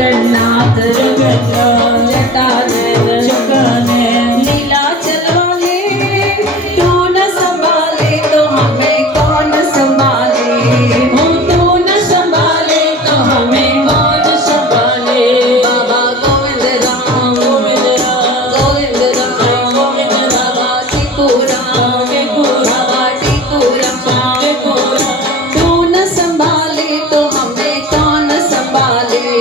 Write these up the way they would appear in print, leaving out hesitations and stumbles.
जगन्नाथ जगन्नाथ जटानन जटानन नीलाचल वाले तू न संभाले तो हमें कौन संभाले हो तू न संभाले तो हमें कौन संभाले बाबा गोविंद राम गोविंद राम गोविंद राम गोविंद बाबा टिपूरा बाबा टिपूरा तू न संभाले तो हमें कौन संभाले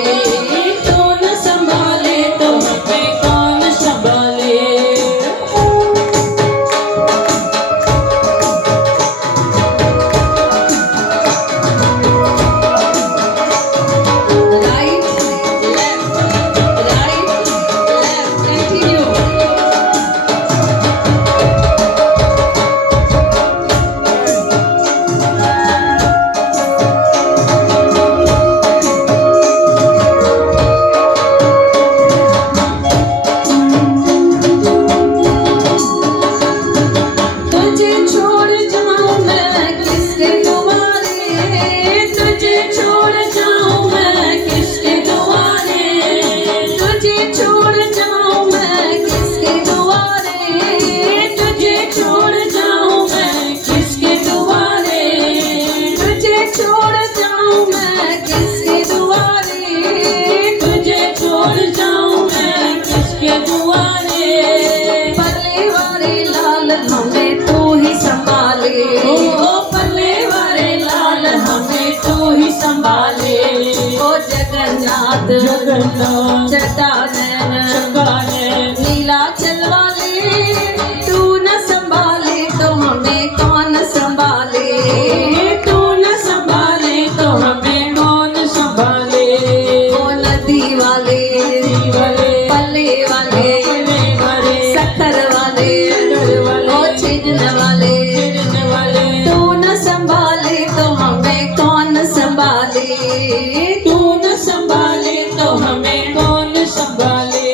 तू न संभाले तो हमें कौन संभाले राइट लेफ्ट कंटिन्यू तुझे छोड़ जाऊं मैं किसके दुआरे तुझे छोड़ जाऊं मैं किसके दुआरे तुझे छोड़ जाऊं मैं किसके दुआरे तुझे छोड़ जाऊं मैं किसके दुआरे तुझे छोड़ जाऊं मैं किसके दुआरे तुझे छोड़ जाऊं मैं किसके दुआरे पल्ले वाले लाल हमें तू ही संभाले ओ पल्ले वाले लाल हमें तू ही संभाले ओ जगन्नाथ जगन्नाथ जटानन जटानन नीलाचल वाले तू न संभाले तो हमें कौन संभाले तू न संभाले तो हमें कौन संभाले ओ नदी वाले पल्ले वाले सत्तर वाले ओ छिजन वाले तू न संभाले तो हमें कौन संभाले तू न संभाले तो हमें कौन संभाले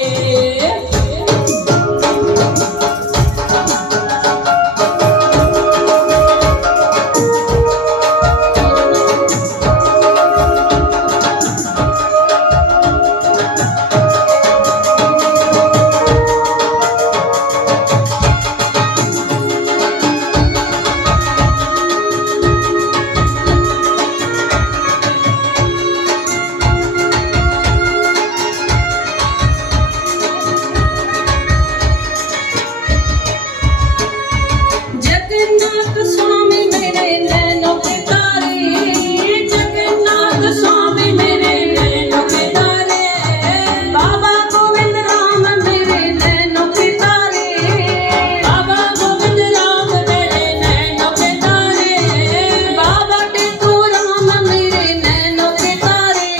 जगन्नाथ स्वामी मेरे नैनों के तारे जगन्नाथ स्वामी मेरे नैनों के तारे बाबा गोविंद राम मेरे नैनों के तारे बाबा गोविंद राम मेरे नैनों के तारे बाबा टिपू राम मेरे नैनों के तारे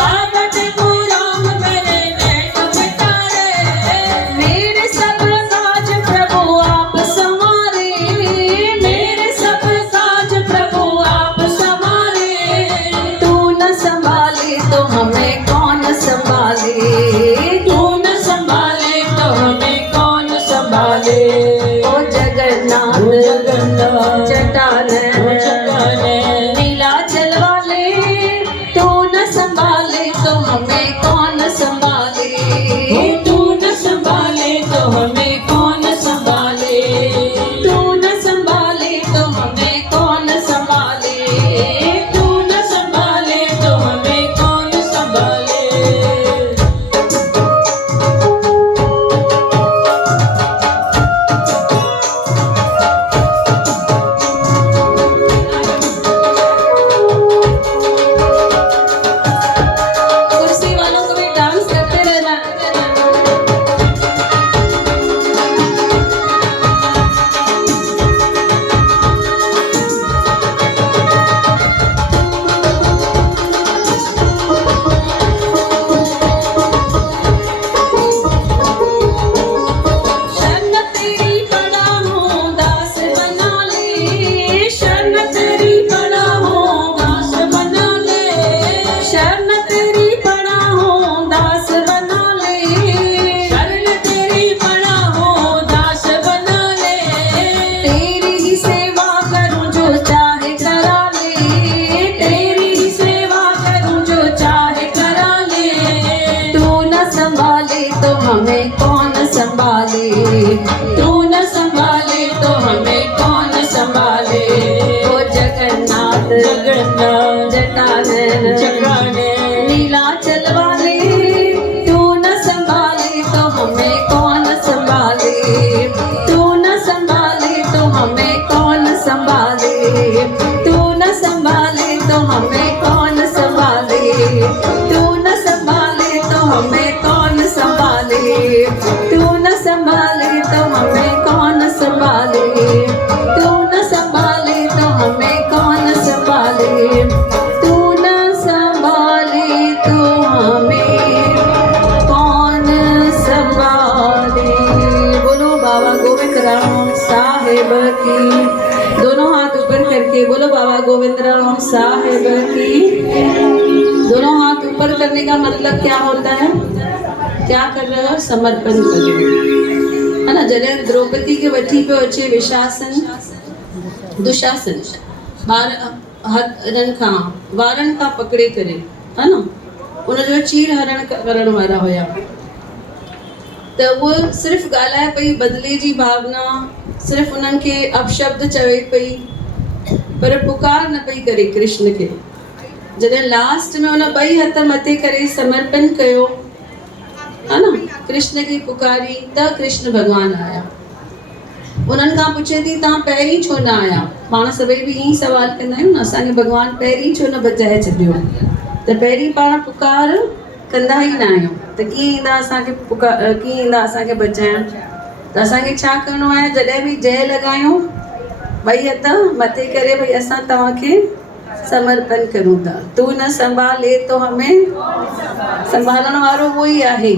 बाबा टिपू राम मेरे नैनों के तारे मेरे सब काज प्रभु आप संवारे मेरे सब काज प्रभु आप संवारे तू न संभाले तो हमें कौन संभाले तू न संभाले तो हमें कौन संभाले ओ जगन्नाथ जगन्नाथ जटानन जटानन नीलाचल वाले तू न संभाले तो हमें कौन संभाले तू न संभाले तो हमें कौन संभाले तू न संभाले तो हमें कौन संभाले तू न संभाले तो हमें कौन संभाले कुर्सी वालों तू न संभाले तो हमें कौन संभाले। ओ जगन्नाथ जगन्नाथ जटानन जटानन नीलाचल वाले, तू न संभाले तो हमें कौन संभाले। तू न संभाले तो हमें कौन संभाले। तू न संभाले तो हमें कौन संभाले। तू न संभाले तो हमें कौन संभाले। तू न संभाले तो हमें कौन संभाले। तू न संभाले तो हमें कौन संभाले। तू न संभाले तो हमें कौन संभाले। बोलो बाबा गोविंद राम साहेब की। दोनों हाथ ऊपर करके बोलो बाबा गोविंद राम साहेब की। दोनों हाथ ऊपर करने का मतलब क्या होता है? क्या कर रहे हो? समर्पण कर रहे हो, है ना। जॾहिं द्रौपदी के वठी पियो अचे विशासन दुशासन ॿारनि खां वारनि खां पकड़े करे, है न, उनजो चीर हरण करण वारा हुया। त उहो सिर्फ़ु ॻाल्हाए पई बदिले जी भावना, सिर्फ़ु उन्हनि खे अपशब्द चवे पई, पर पुकार न पई करे कृष्ण खे। जॾहिं लास्ट में उन ॿई हथ मथे करे समर्पण कयो, है न, कृष्ण खे पुकारी, त कृष्ण भॻवानु आया। उन्हनि खां पुछे थी तव्हां पहिरीं छो न आया? पाण सभई बि ईअं सवाल कंदा आहियूं न, असांखे भॻवानु पहिरीं छो न बचाए छॾियो? त पहिरीं पाण पुकार कंदा ई न आहियूं, त कीअं ईंदा असांखे कीअं ईंदा असांखे बचाइण? त असांखे छा करिणो आहे? जॾहिं बि जय लॻायूं, ॿई हथ मथे करे भई असां तव्हांखे समर्पण करूं था। तू न संभाले तो हमें, संभालण वारो उहो ई आहे,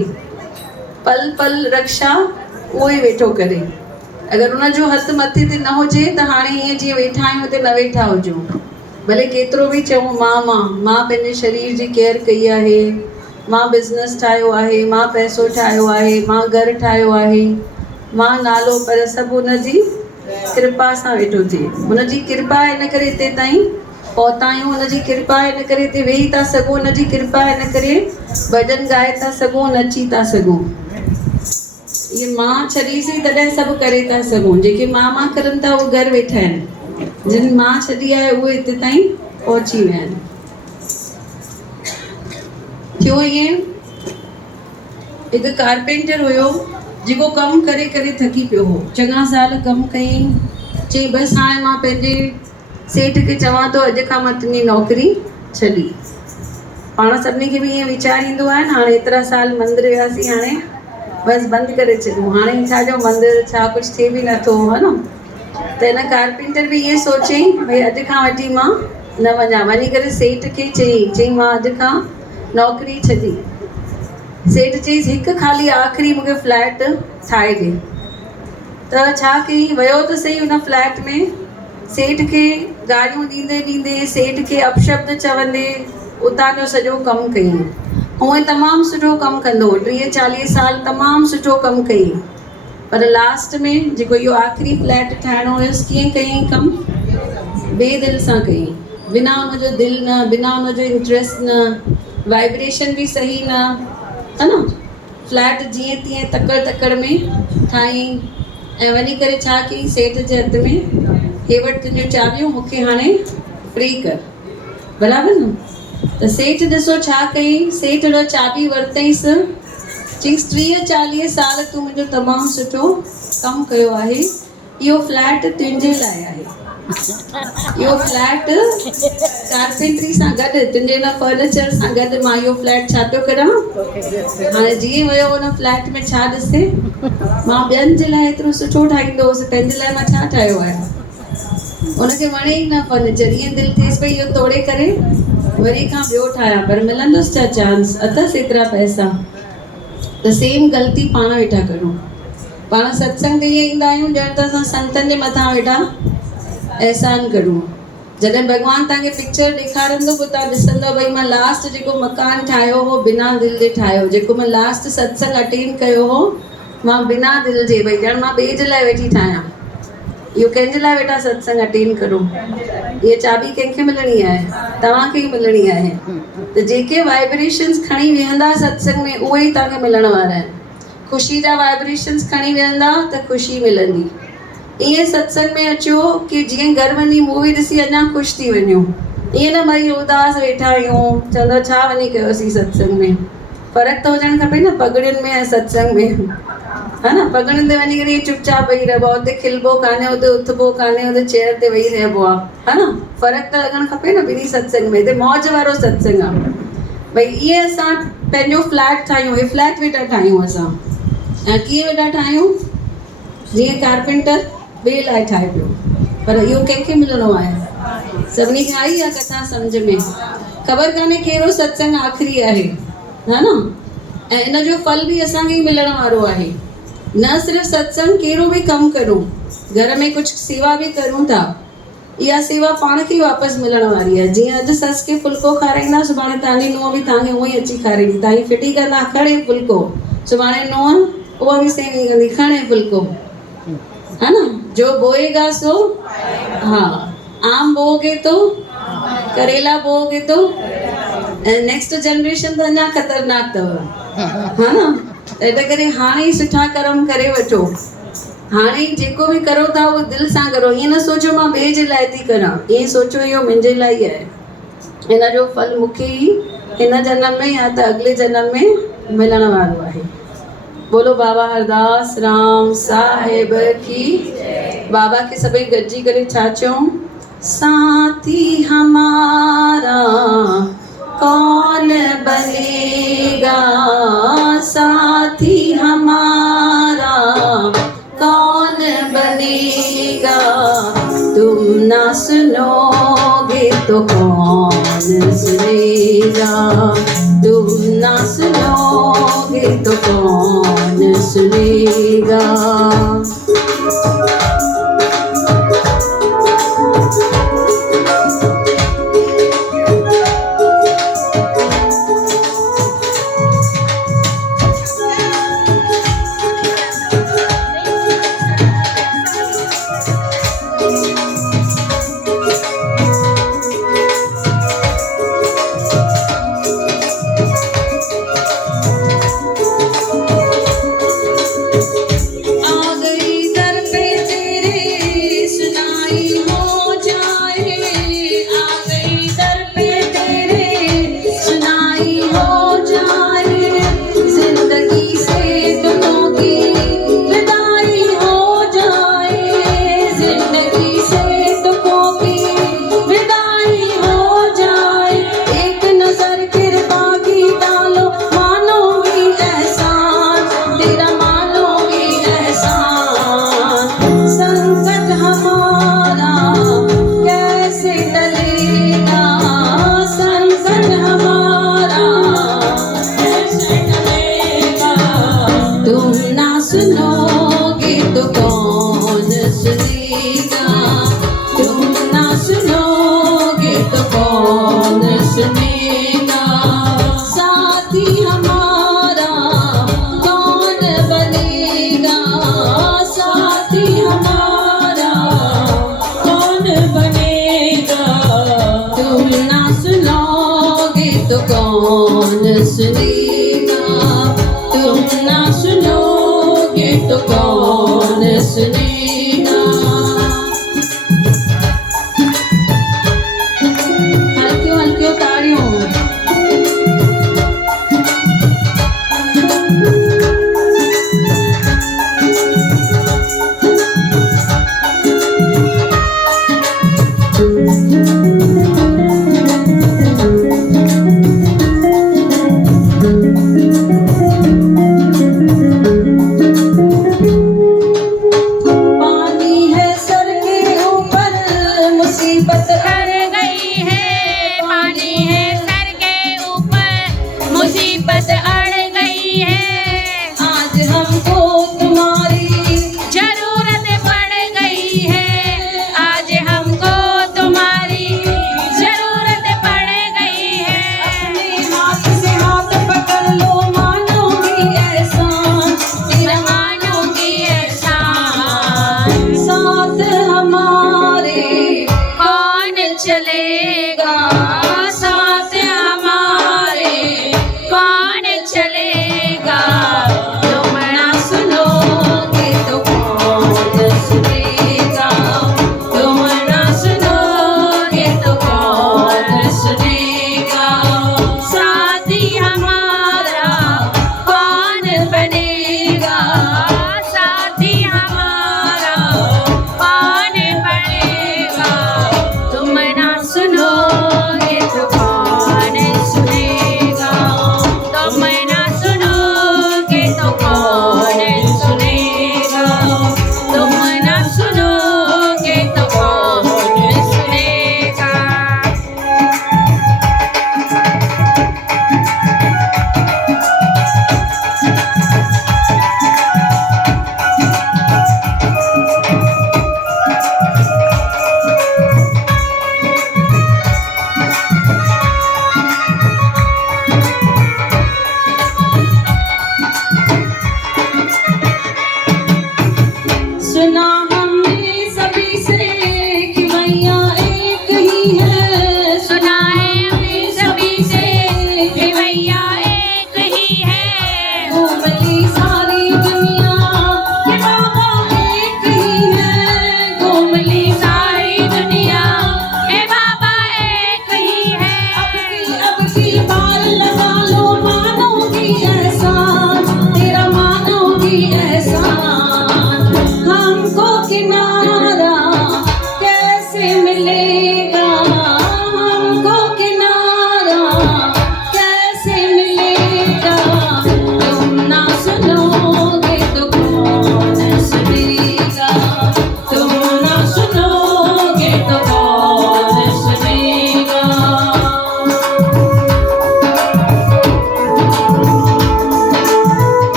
पल पल रक्षा उहो ई वेठो करे। अगरि उनजो हथु मथे ते न हुजे त हाणे हीअं जीअं वेठा आहियूं हुते न वेठा हुजूं, भले केतिरो बि चऊं मां पंहिंजे शरीर जी केयर कई आहे, मां बिज़नेस ठाहियो आहे, मां पैसो ठाहियो आहे, मां घरु ठाहियो आहे, मां नालो, पर सभु हुनजी कृपा सां वेठो थिए। हुनजी कृपा इन करे हिते ताईं पहुता आहियूं, हुनजी कृपा इन करे हिते वेही था सघूं, हुनजी कृपा इन करे भॼन ॻाए था सघूं, नची था सघूं। ये मां छॾीसीं तॾहिं सभु करे था सघूं। जेके मां करनि था उहे घरु वेठा आहिनि, जिन मां छॾी आहे उहे हिते ताईं पहुची विया आहिनि। थियो ईअं, हिकु कारपेंटर हुयो जेको कमु करे करे थकी पियो हो, चङा साल कमु कयईं, चई बसि हाणे मां पंहिंजे सेठ खे चवां थो अॼु खां मां तुंहिंजी नौकिरी छॾी। पाण सभिनी खे बि ईअं वीचार ईंदो आहे न, हाणे एतिरा साल मंदरु वियासीं, हाणे बसि बंदि करे छॾूं, हाणे छा जो मंदरु, छा कुझु थिए बि नथो, है न। त हिन कारपेंटर बि ईअं सोचईं भई अॼु खां वठी मां न वञा। वञी करे सेठ खे चई मां अॼु खां नौकिरी छॾी। सेठ चईसि हिकु ख़ाली आख़िरी मूंखे फ्लैट ठाहे ॾे। त छा कयईं, वियो त सही हुन फ्लैट में, सेठ खे गारियूं ॾींदे ॾींदे, सेठ खे अपशब्द चवंदे उतां जो सॼो कमु कयईं। हूअं तमामु सुठो कमु कंदो हो, 30-40 साल तमामु सुठो कमु कयईं, पर लास्ट में जेको इहो आख़िरी फ्लैट ठाहिणो हुयुसि, कीअं कयईं कमु? बेदिल सां कयईं, बिना हुनजो दिलि न, बिना हुनजो इंट्रस्ट न, वाइब्रेशन बि सही न, है न। फ्लैट जीअं तीअं तकड़ में ठाहीं ऐं वञी करे छा कयईं, सेठ जे हथ में, हे वटि तुंहिंजूं चाबियूं, मूंखे हाणे फ्री कर, बराबरि न। त सेठ ॾिसो छा कयईं, सेठ जो चाबी वरितईंसि, चईंसि 30-40 साल तूं मुंहिंजो तमामु सुठो कमु कयो आहे, इहो फ्लैट तुंहिंजे लाइ आहे। इहो फ्लैट कारपेंटरी सां गॾु, तुंहिंजे हिन फर्नीचर सां गॾु मां इहो फ्लैट छा पियो करां? हाणे जीअं वियो हुन फ्लैट में छा ॾिसे, मां ॿियनि जे लाइ एतिरो सुठो ठाहींदो हुउसि, पंहिंजे लाइ मां छा ठाहियो आहे? उनखे वणे ई न फर्नीचर, ईअं दिलि थिएसि पई इहो तोड़े करे वरी खां ॿियो ठाहियां, पर मिलंदुसि छा चांस, अथसि एतिरा पैसा। त सेम ग़लती पाण वेठा करूं। पाण सत्संग ते ईअं ईंदा आहियूं ॼण त असां संतनि जे मथां वेठा एहसान करूं। जॾहिं भॻवानु तव्हांखे पिक्चर ॾेखारींदो पोइ तव्हां ॾिसंदव भई मां लास्ट जेको मकान ठाहियो हो बिना दिलि जे ठाहियो, जेको मां लास्ट सत्संग अटेंड कयो हो मां बिना दिलि जे, भई ॼण मां ॿिए जे लाइ वेठी ठाहियां। इहो कंहिंजे लाइ वेठा सत्संग अटेंड करो? इहा चाबी कंहिंखे मिलणी आहे? तव्हांखे ई मिलणी आहे। त जेके वाइब्रेशन्स खणी वेहंदा सत्संग में उहे ई तव्हांखे मिलण वारा आहिनि। ख़ुशी जा वाइब्रेशन्स खणी वेहंदा त ख़ुशी मिलंदी। ईअं सत्संग में अचो कि जीअं घर वञी मूवी ॾिसी अञा ख़ुशि थी वञो। ईअं न भई उदास वेठा आहियूं चवंदो छा वञी कयोसीं सत्संग में। फ़र्क़ु त हुजणु खपे न पगड़ियुनि में ऐं सत्संग में, है न। पगड़ियुनि ते वञी करे चुपचाप वेही रहिबो आहे, हुते खिलबो कान्हे, हुते उथबो कान्हे, हुते चेयर ते वेही रहिबो आहे, है न। फ़र्क़ु त लॻणु खपे न ॿिन्ही सत्संग में। हिते मौज वारो सत्संग आहे। भई ईअं असां पंहिंजो फ्लैट ठाहियूं, हे फ्लैट वेठा ठाहियूं असां, ऐं कीअं वेठा ठाहियूं जीअं कारपेंटर ॿिए लाइ ठाहे पियो, पर इहो कंहिंखे मिलणो आहे? सभिनी खे आई आहे कथा सम्झ में? ख़बर कान्हे कहिड़ो सत्संग आख़िरी आहे, है न। ऐं इन जो फल बि असांखे ई मिलण वारो आहे। न सिर्फ़ु सत्संग, कहिड़ो बि कमु करूं, घर में कुझु सेवा बि करूं था, इहा सेवा पाण खे वापसि मिलण वारी आहे। जीअं अॼु सस खे फुल्को खाराईंदा, सुभाणे तव्हांजी नुंहुं बि तव्हांखे उहो ई अची खाराईंदी। तव्हांजी फिटी कंदा, खणे फुल्को, सुभाणे नुंहुं उहा बि सेम ई कंदी, खणे फुल्को, है न। जो बोएगा सो, हाँ, आम बोओगे तो करेला बोओगे तो, ऐं नेक्स्ट जनरेशन त अञा ख़तरनाक अथव, है न। तंहिं करे हाणे ई सुठा कर्म करे वठो। हाणे ई जेको बि करो था उहो दिलि सां करो। ईअं न सोचो मां ॿिए जे लाइ थी करां, ईअं सोचो इहो मुंहिंजे लाइ ई आहे। हिन जो फल मूंखे ई हिन जन्म में या त अॻिले जन्म में मिलण वारो आहे। बोलो बाबा हरदास राम साहिब की। बाबा खे सभई गॾिजी करे छा चऊं? साथी हमारा कौन बनेगा, साथी हमारा कौन बनेगा, तुम ना सुनोगे तो कौन सुनेगा, तुम ना सुनोगे तो कौन सुनेगा। सुनेगा, तुम ना सुनोगे तो कौन सुनेगा। हल्कियों हल्कियों ताड़ियों।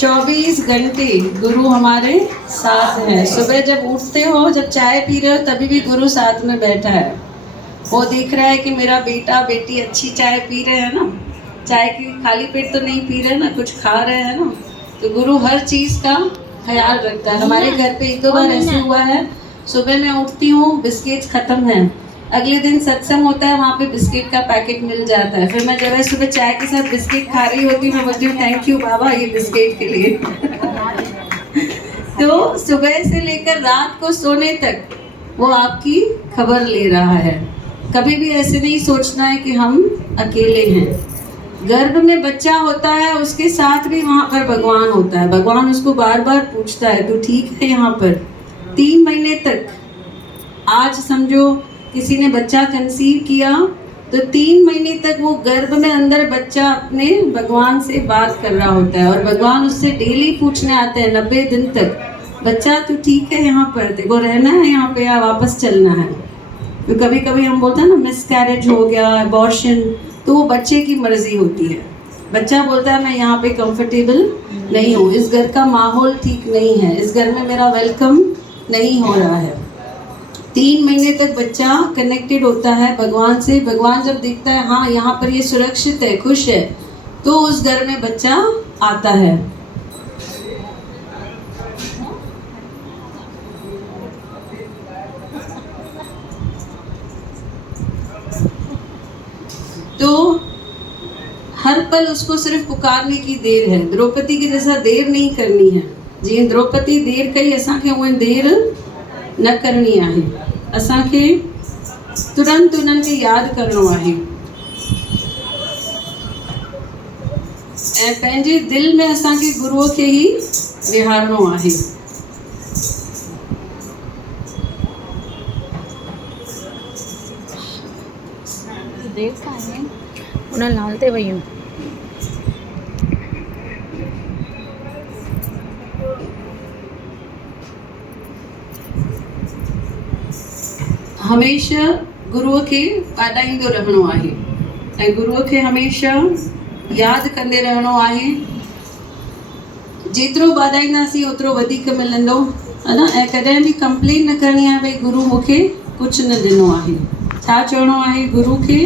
24 घंटे गुरु हमारे साथ हैं। सुबह जब उठते हो, जब चाय पी रहे हो, तभी भी गुरु साथ में बैठा है। वो देख रहा है कि मेरा बेटा बेटी अच्छी चाय पी रहे हैं ना, चाय की खाली पेट तो नहीं पी रहे ना, कुछ खा रहे हैं ना, तो गुरु हर चीज़ का ख्याल रखता है। हमारे घर पे एक दो बार ऐसे हुआ है, सुबह मैं उठती हूँ, बिस्किट ख़त्म है, अगले दिन सत्संग होता है, वहाँ पे बिस्किट का पैकेट मिल जाता है। फिर मैं जब है सुबह चाय के साथ बिस्किट खा रही होती हूँ, मैं बोलती हूँ थैंक यू बाबा ये बिस्किट के लिए। तो सुबह से लेकर रात को सोने तक वो आपकी खबर ले रहा है। कभी भी ऐसे नहीं सोचना है कि हम अकेले हैं। गर्भ में बच्चा होता है, उसके साथ भी वहाँ पर भगवान होता है। भगवान उसको बार बार पूछता है तू ठीक है यहाँ पर? 3 महीने तक, आज समझो किसी ने बच्चा कंसीव किया तो 3 महीने तक वो गर्भ में अंदर बच्चा अपने भगवान से बात कर रहा होता है, और भगवान उससे डेली पूछने आते हैं 90 दिन तक, बच्चा तू ठीक है यहाँ पर, तेरे को रहना है यहाँ पे या वापस चलना है? तो कभी कभी हम बोलते हैं ना मिसकैरेज हो गया, अबॉर्शन, तो वो बच्चे की मर्जी होती है। बच्चा बोलता है मैं यहाँ पे कंफर्टेबल नहीं हूँ, इस घर का माहौल ठीक नहीं है, इस घर में मेरा वेलकम नहीं हो रहा है। 3 महीने तक बच्चा कनेक्टेड होता है भगवान से। भगवान जब देखता है हाँ यहाँ पर ये सुरक्षित है, खुश है, तो उस घर में बच्चा आता है। तो हर पल उसको सिर्फ पुकारने की देर है। द्रौपदी की जैसा देर नहीं करनी है। जी द्रौपदी देर कई, असांखे उहे देर न करनी आहे। असांखे तुरंत उन्हनि खे यादि करिणो आहे ऐं पंहिंजे दिलि में असांखे गुरुअ खे ई विहारणो आहे। उन लाल ते वई हूं। हमेशा गुरुअ खे ॿाॾाईंदो रहणो आहे ऐं गुरुअ खे हमेशा यादि कंदे रहणो आहे। जेतिरो ॿाॾाईंदासीं ओतिरो वधीक मिलंदो, है न। ऐं कॾहिं बि कंप्लेन न करणी आहे भई गुरु मूंखे कुझु न ॾिनो आहे। छा चवणो आहे गुरु खे?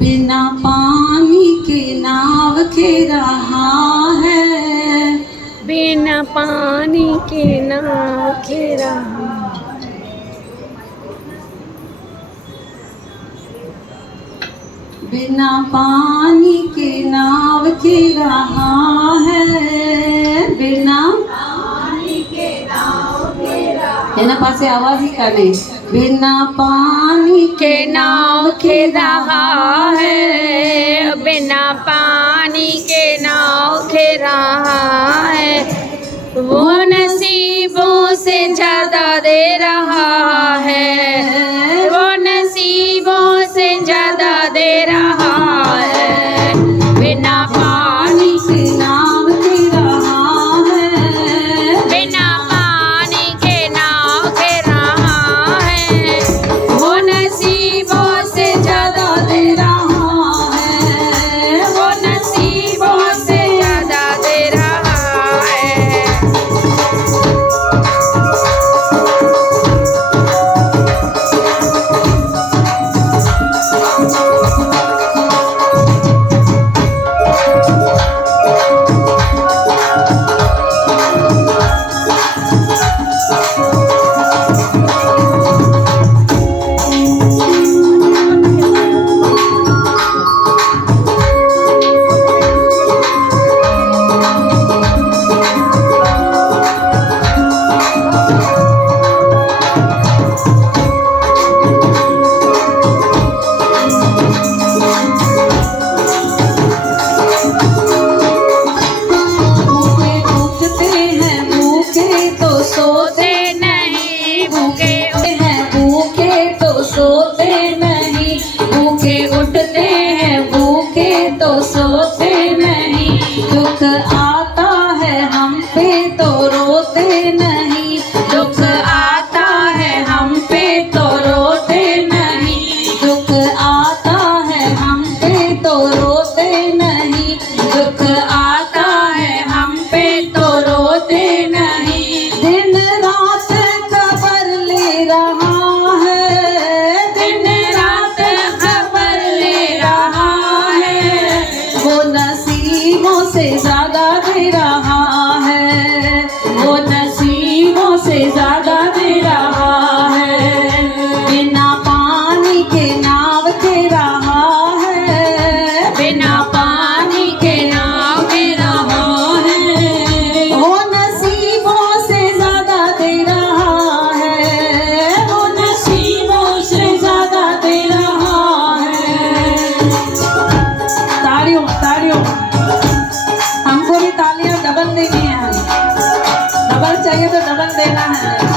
बिना पानी के नाव के रहा है, बिना पानी के नाव के रहा, बिना पानी के नाव के रहा है, बिना पानी के नाव के रहा, हिन पासे आवाज ही काने। बिना पानी के नाव के रहा है, बिना पानी के नाव के रहा है, वो नसीबों से ज्यादा दे रहा है, वो नसीबों से ज्यादा दे रहा है। बिना पानी के नाव के रहा है, बिना पानी के नाव के रहा है, वो नसीबों से ज्यादा दे रहा है, वो नसीबों से ज्यादा दे रहा है। कर देना है।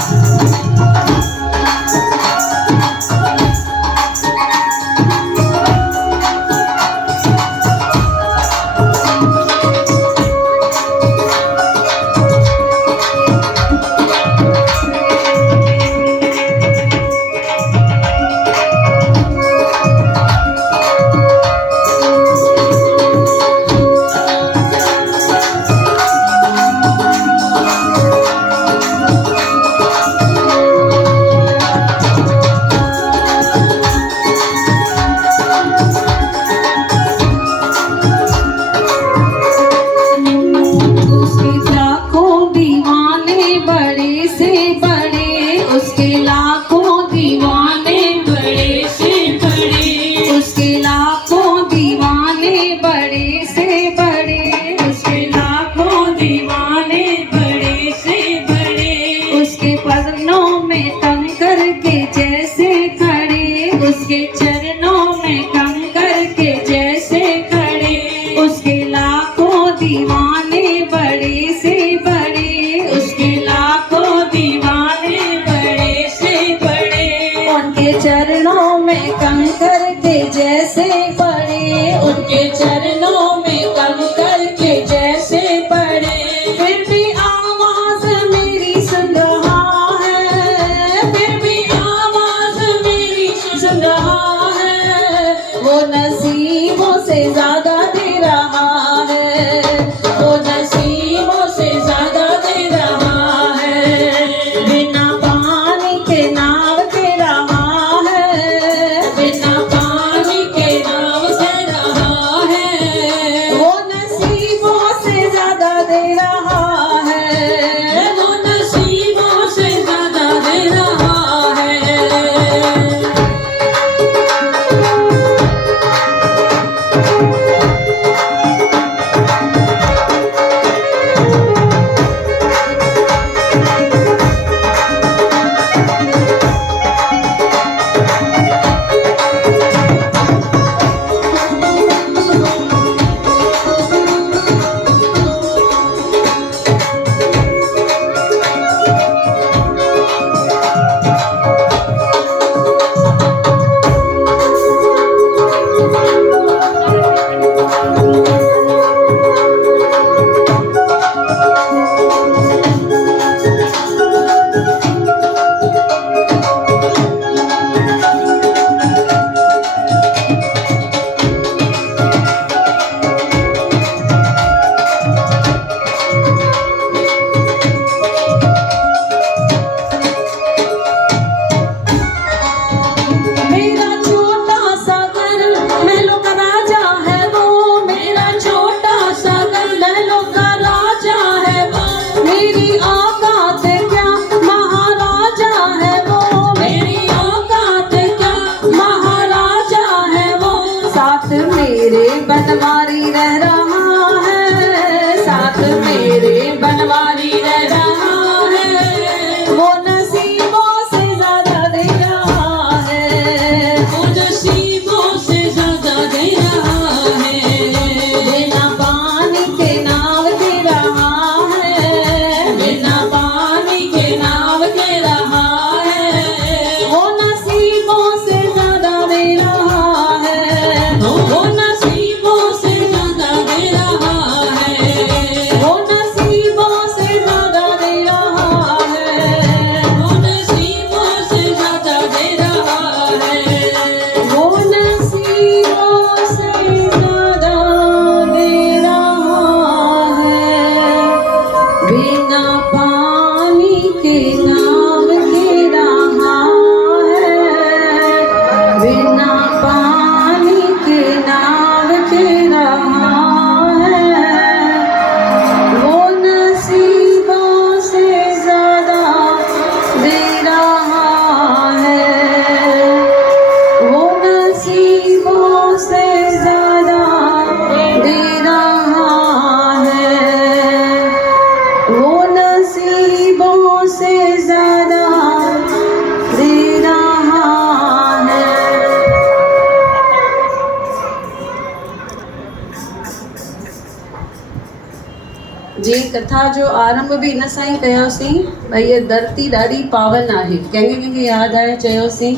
कथा जो आरंभ बि इन सां ई कयोसीं भई हीअ धरती ॾाढी पावन आहे। कंहिंखे कंहिंखे यादि आहे चयोसीं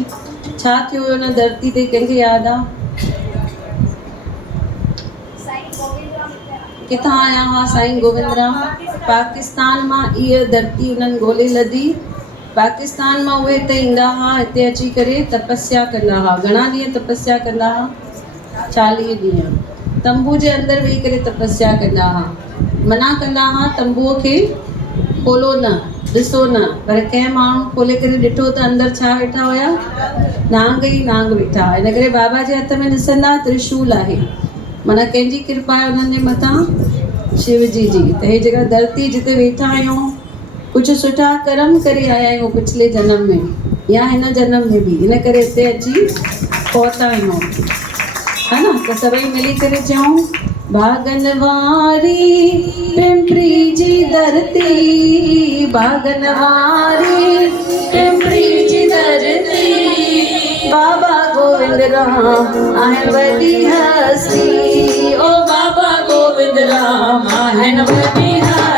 छा थियो हुयो हुन धरती ते, कंहिंखे यादि आहे? किथां आया हुआ साईं गोविंदराम? पाकिस्तान मां इहा धरती उन्हनि ॻोल्हे लधी। पाकिस्तान मां उहे हिते ईंदा हुआ, हिते अची करे तपस्या कंदा हुआ। घणा ॾींहं तपस्या कंदा हुआ? 40 ॾींहं तंबू जे अंदरि वेही करे तपस्या कंदा हुआ। मना कंदा हुआ तंबूअ खे खोलो न, ॾिसो न, पर कंहिं माण्हू खोले करे ॾिठो त अंदरि छा वेठा हुया? नांग ई नांग वेठा। इन करे बाबा जे हथ में ॾिसंदा त्रिशूल आहे, माना कंहिंजी कृपा आहे उन्हनि जे मथां? शिव जी। त हे जेका धरती जिते वेठा आहियूं, कुझु सुठा कर्म करे आया आहियूं पिछले जन्म में या हिन जन्म में बि, इन करे हिते अची पहुता आहियूं, है न? त सभई मिली करे चऊं भागन वारी पिंपरी जी धरती, भागन वारी पिंपरी जी धरती, बाबा गोविंद राम आहे वॾी हस्ती, ओ बाबा गोविंद राम आहे वॾी हस्ती।